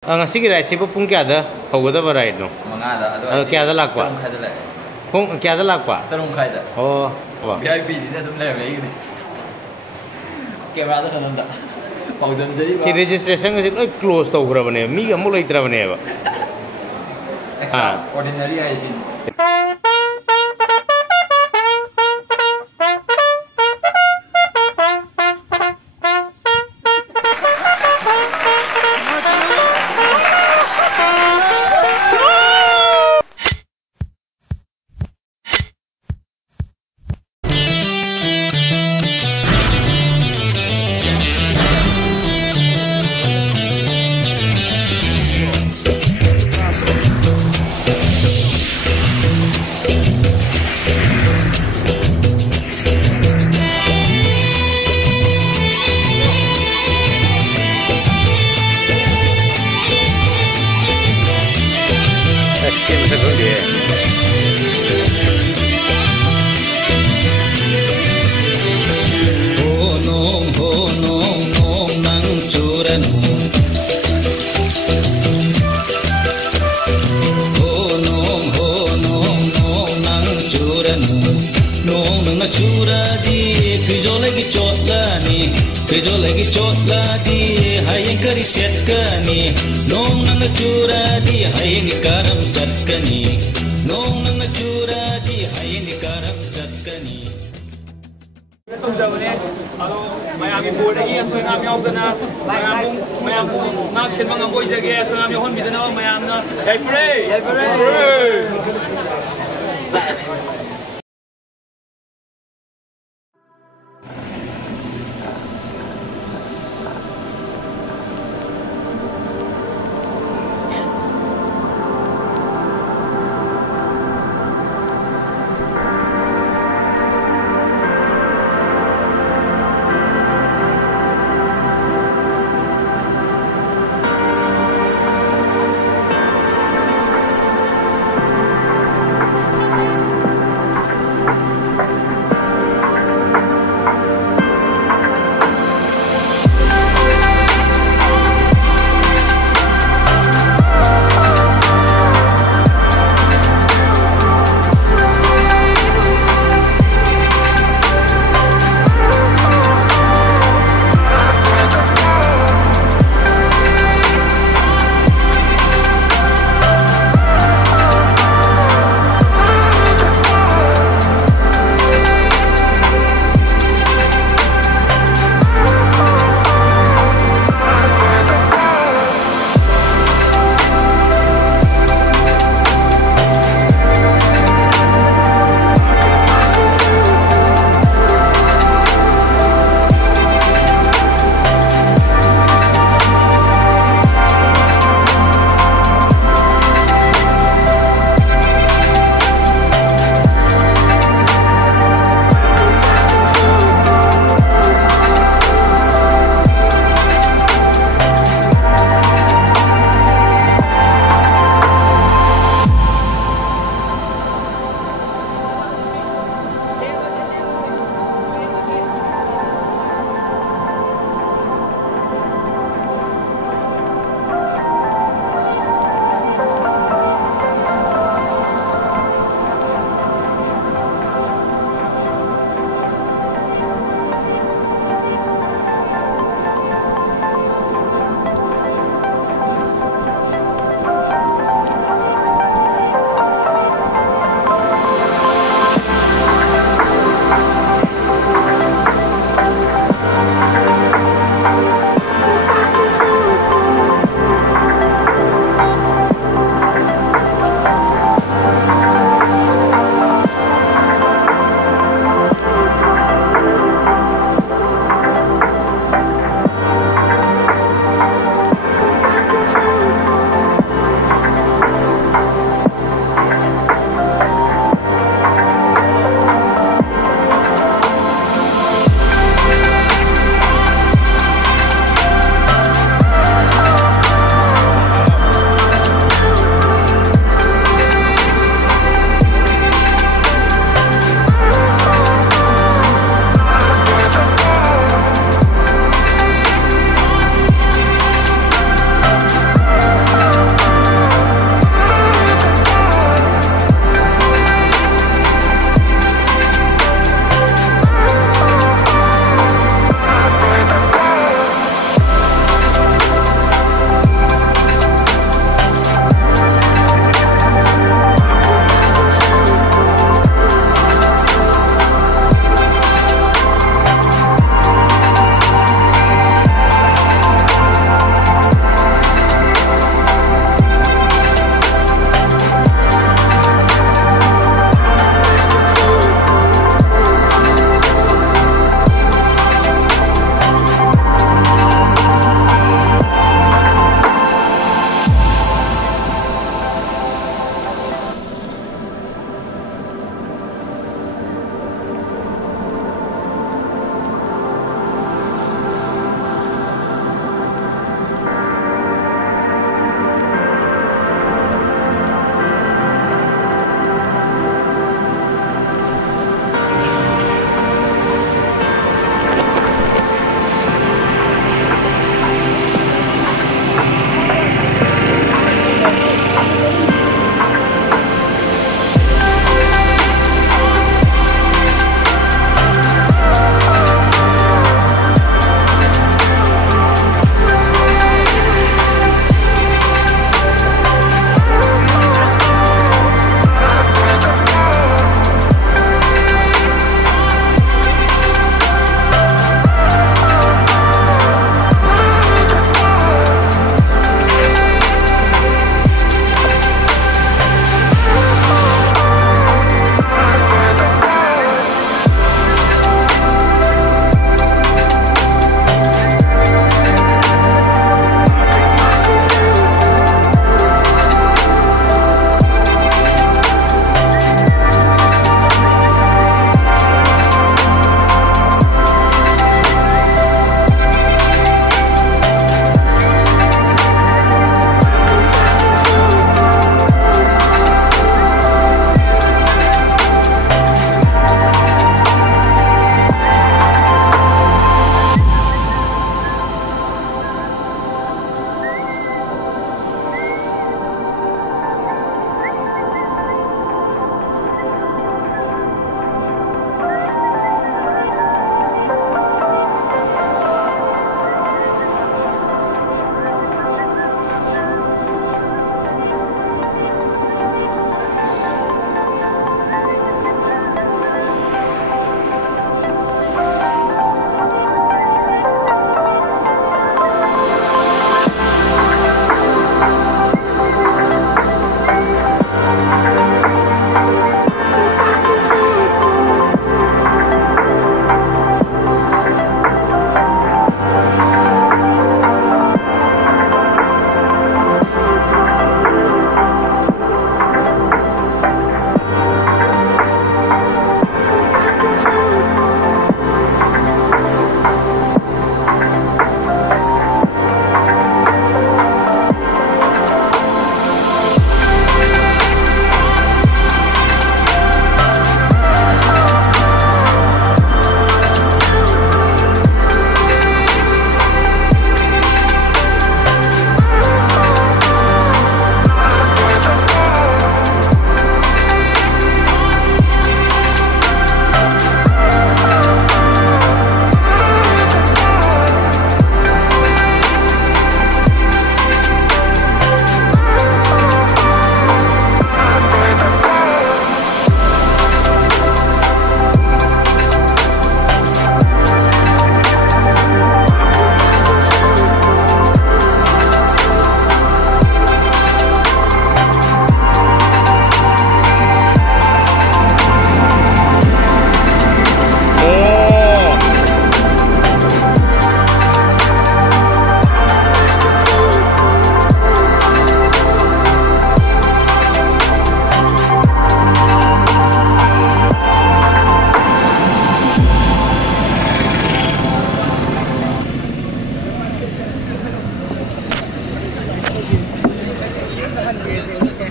Ngasi kira sih pun kaya ada, hau ada berai no. Mengada, kaya ada lakwa. Kaya ada lakwa. Terung kaya ada. Oh. VIP dia tu melayu lagi ni. Kamera tu kan ada. Paudan jadi. Si registration kasi close tau kura bane, mi kamu lagi tera bane ba. Extraordinary aja sih.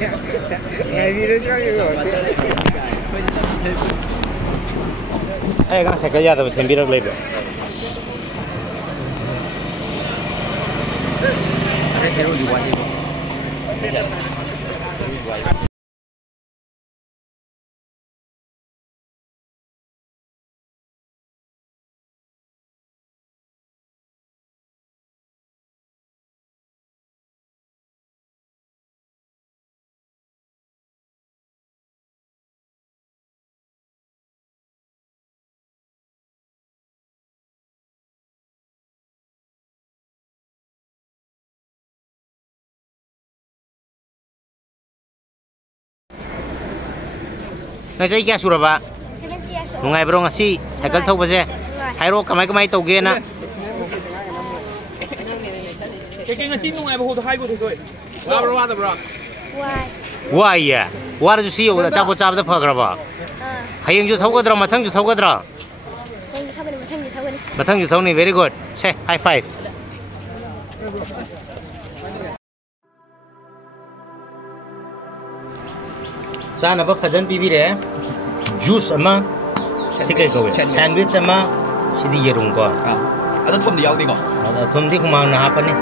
Ngày đi đến cái rồi. Ai ngang cycle ya tapi sendiri lagi. Ada hero di wajib. Nasi kaya surah pak? Nungai bro ngasi cycle thau base. Hairo kamai tau ge na. Cái ngasi nungai ba ho hai go thôi. Wa bro. Why ya? War ju siyo da chapo chap da phagra ba. Hayeng ju thau gadra mathang ju thau gadra. Mathang ju thau ni very good. Say high five. Sana ba khajan pibi re. Juice ama. Thikai ko. Sandwich ama. Sidi yerung ko. Ada thom di yaw di ko. Ada thom di kumang na hapan ni.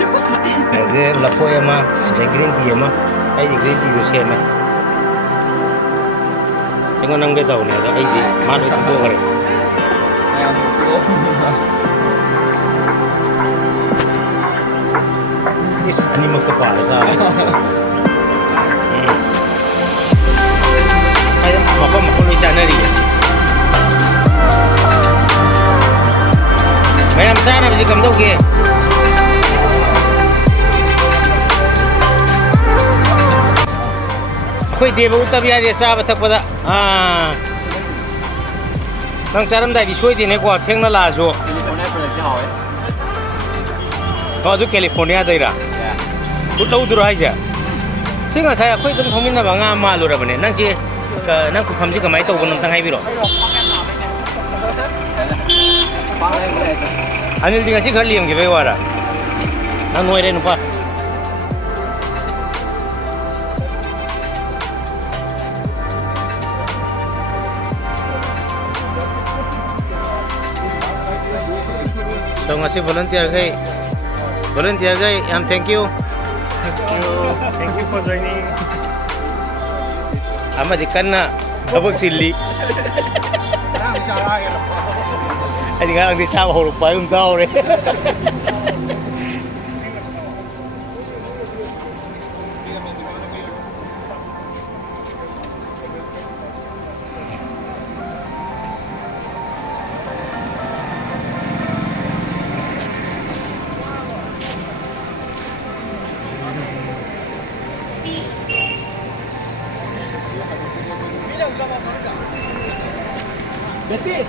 Ade lapoy ama, ade green tea ama. Ai di green tea se ma. Engon nang betau ni ada ai di. Ma do tu kare. Ai am ko. Is animal kepala sa. Apa makan sana ni? Mayam sana mesti kamu tahu ke? Aku dia baru tapi ada sahabat tak pada. Nang caram dah disui di ni kuat teng na lajo. Oh tu California dah ira. Betul tu aja. Sehingga saya aku itu thongmin na banga malu ra bane. Nang je nang ku phamji kamai tau bon tang hai biro. Anil dinga si khali am ge wara. Nang noi re nupa. So ngasi volunteer gai. Thank you. Thank you for joining. Ama di kana kabag silli. Ay nga lang di sa hulog pa yung tao re. Betul.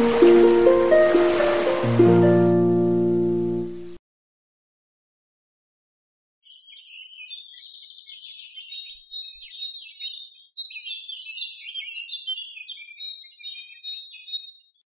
Hi